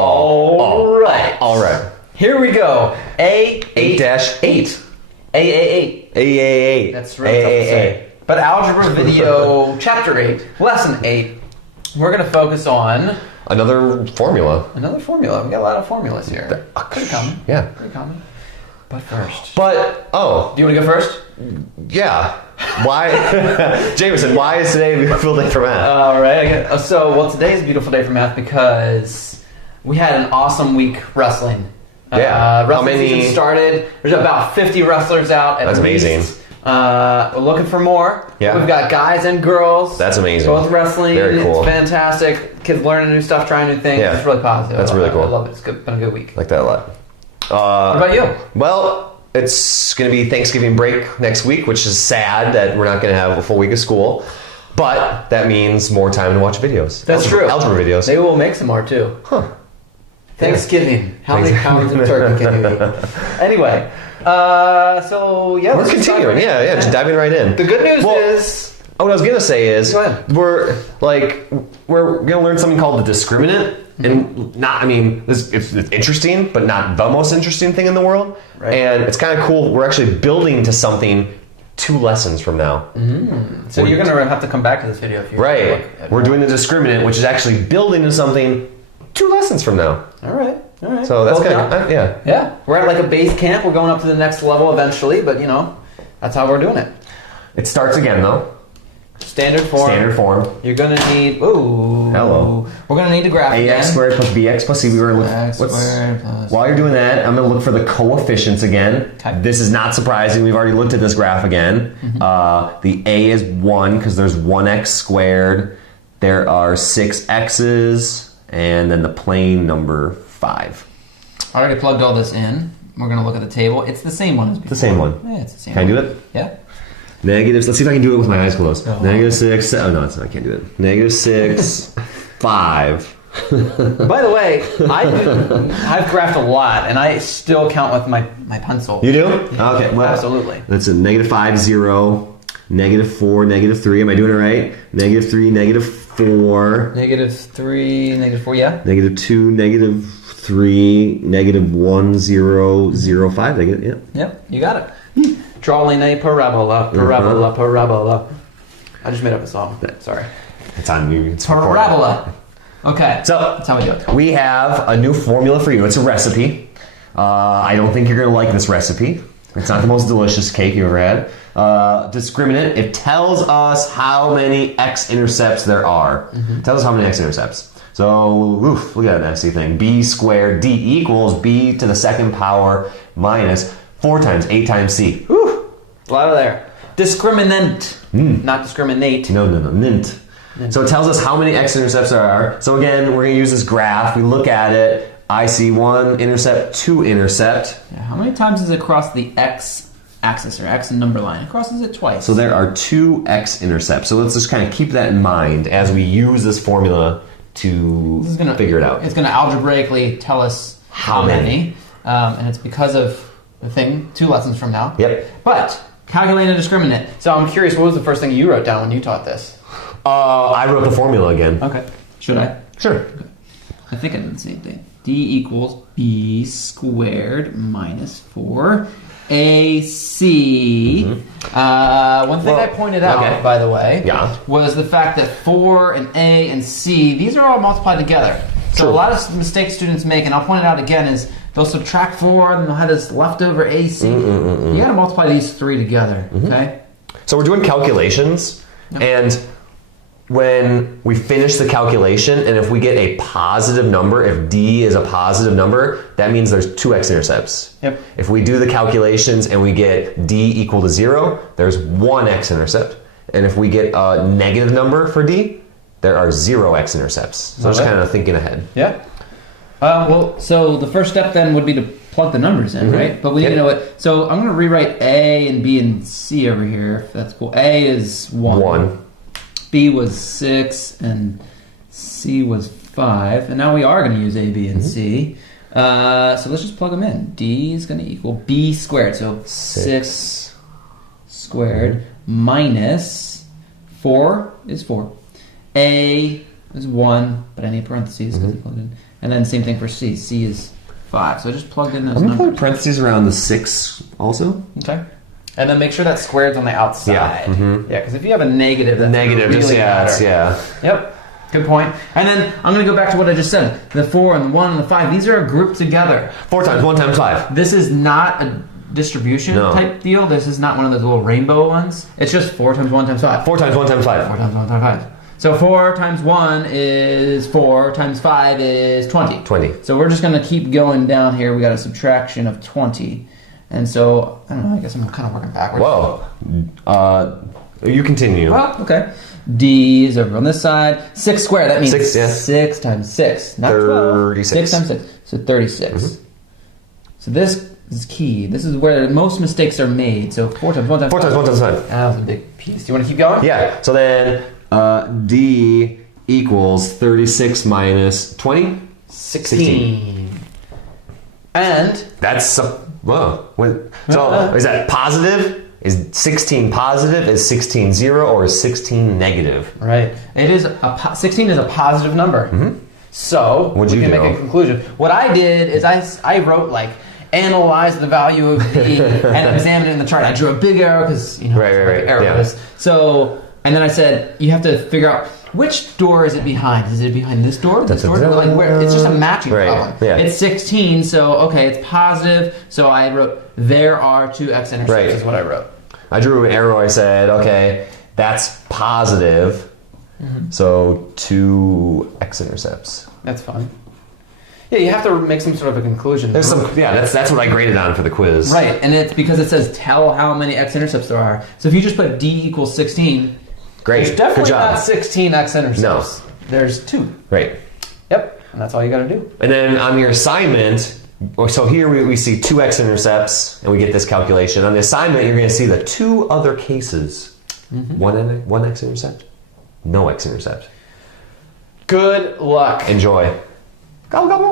All right. Here we go. A8-8. A8. That's really tough to say. But Algebra Video Chapter 8, Lesson 8, we're going to focus on... Another formula. We got a lot of formulas here. Pretty common. Yeah. Pretty common. But first. Do you want to go first? Yeah. Why? Jameson, why is today a beautiful day for math? All right. Today is a beautiful day for math because we had an awesome week wrestling. Yeah. Wrestling season started. There's about 50 wrestlers out at That's least. amazing. We're looking for more. Yeah. We've got guys and girls. That's amazing. Both wrestling. Very cool. It's fantastic. Kids learning new stuff, trying new things. Yeah. It's really positive. That's really cool. I love it. It's been a good week. Like that a lot. What about you? Well, it's going to be Thanksgiving break next week, which is sad that we're not going to have a full week of school. But that means more time to watch videos. That's true. Algebra videos. Maybe we'll make some more too. Huh. Thanksgiving. How many pounds of turkey can you eat? Anyway, we're continuing. Yeah, just diving right in. The good news is... What I was gonna say is Go ahead. we're gonna learn something called the discriminant, and it's interesting, but not the most interesting thing in the world. Right. And it's kind of cool. We're actually building to something 2 lessons from now. So you're gonna have to come back to this video if you Right. We're doing the discriminant, which is actually building to something 2 lessons from now. All right. So that's kind of yeah. Yeah, we're at like a base camp. We're going up to the next level eventually, but that's how we're doing it. It starts again though. Standard form. You're gonna need. Hello. We're gonna need to graph AX squared plus BX plus C. While you're doing that, I'm gonna look for the coefficients again. Okay. This is not surprising. We've already looked at this graph again. The A is 1 because there's 1x squared. There are 6 x's, and then the plane number 5. I already plugged all this in. We're gonna look at the table. It's the same one as before. The same one. Yeah, it's the same. Can one. I do it? Yeah. Negatives. Let's see if I can do it with my eyes closed. Oh. -6. Oh no, I can't do it. -6, 5. By the way, I've graphed a lot, and I still count with my pencil. You do? Okay. Well, absolutely. That's a -5, 0, -4, -3. Am I doing it right? -3, -4. -3, -4. Yeah. -2, -3, -1, 0, 0, 5. Yeah. Yep. You got it. Drawing a parabola. I just made up a song. Sorry. It's on you. It's Parabola. Okay. So that's how we do it. We have a new formula for you. It's a recipe. I don't think you're going to like this recipe. It's not the most delicious cake you ever had. Discriminant. It tells us how many x-intercepts there are. It tells us how many x-intercepts. So, look at that nasty thing. B squared D equals B to the 2nd power minus 4 times 8 times C. Whew. A lot of there. Discriminant. Not discriminate. No. Nint. So it tells us how many x-intercepts there are. So again, we're going to use this graph. We look at it. I see 1 intercept, 2 intercept. Yeah, how many times does it cross the x-axis or x number line? It crosses it twice. So there are 2 x-intercepts. So let's just kind of keep that in mind as we use this formula to figure it out. It's going to algebraically tell us how many. And it's because of the thing 2 lessons from now. Yep. But calculating a discriminant. So I'm curious, what was the first thing you wrote down when you taught this? I wrote the formula again. Okay. Should I? Sure. Okay. I think I did the same thing. D equals B squared minus 4 AC. One thing I pointed out, by the way, was the fact that 4 and A and C, these are all multiplied together. So a lot of mistakes students make, and I'll point it out again, is they'll subtract 4 and they'll have this leftover AC. You got to multiply these 3 together, okay? So we're doing calculations, and when we finish the calculation, and if we get a positive number, if D is a positive number, that means there's 2 x-intercepts. Yep. If we do the calculations and we get D equal to 0, there's 1 x-intercept. And if we get a negative number for D, there are 0 x-intercepts. So just kind of thinking ahead. Yeah. So the first step then would be to plug the numbers in, right? But we need to know it. So I'm going to rewrite A and B and C over here, if that's cool. A is 1. B was 6 and C was 5. And now we are going to use A, B, and C. So let's just plug them in. D is going to equal B squared. So 6 squared minus 4 is 4. A is 1, but I need parentheses because I plugged in. And then same thing for C. C is 5. So I just plugged in those I'm going to numbers. put parentheses around the 6 also. Okay. And then make sure that squared's on the outside. Yeah. Mm-hmm. Yeah, because if you have a negative, that's Negative, really matter. Yep. Good point. And then I'm going to go back to what I just said. The 4 and the 1 and the 5, these are grouped together. 4 times 1 times 5. This is not a distribution type deal. This is not one of those little rainbow ones. It's just 4 times 1 times 5. 4 times 1 times 5. 4 times 1 times 5. So 4 times 1 is 4 times 5 is 20. 20. So we're just going to keep going down here. We got a subtraction of 20. And so, I don't know, I guess I'm kind of working backwards. Whoa. You continue. Well, okay. D is over on this side. 6 squared, that means 6, yeah. 6 times 6. Not 12. 36. 6 times 6. So 36. So this is key. This is where most mistakes are made. So 4 times 1 times 4 times 1 times 5. That was a big piece. Do you want to keep going? Yeah. So then D equals 36 minus 20? 16. And That's whoa. So is that positive? Is 16 positive? Is 16 0 or is 16 negative? right, it is 16 is a positive number. So What'd we you can do? make a conclusion. What I did is I wrote like analyze the value of D and examine it in the chart. I drew a big arrow because Right, arrows. yeah. So and then I said you have to figure out which door is it behind? Is it behind this door? This door? Like where? It's just a matching problem. Yeah. It's 16, so okay, it's positive. So I wrote there are 2 x-intercepts. Right. Is what I wrote. I drew an arrow. I said, okay, that's positive. So 2 x-intercepts. That's fun. Yeah, you have to make some sort of a conclusion. There's some. Yeah, that's what I graded on for the quiz. Right, and it's because it says tell how many x-intercepts there are. So if you just put D equals 16, Great. there's definitely Good job. not 16 x-intercepts. No. There's 2. Right. Yep, and that's all you got to do. And then on your assignment, so here we see 2 x-intercepts, and we get this calculation. On the assignment, you're going to see the 2 other cases. One x-intercept, no x-intercept. Good luck. Enjoy. Go, go, go.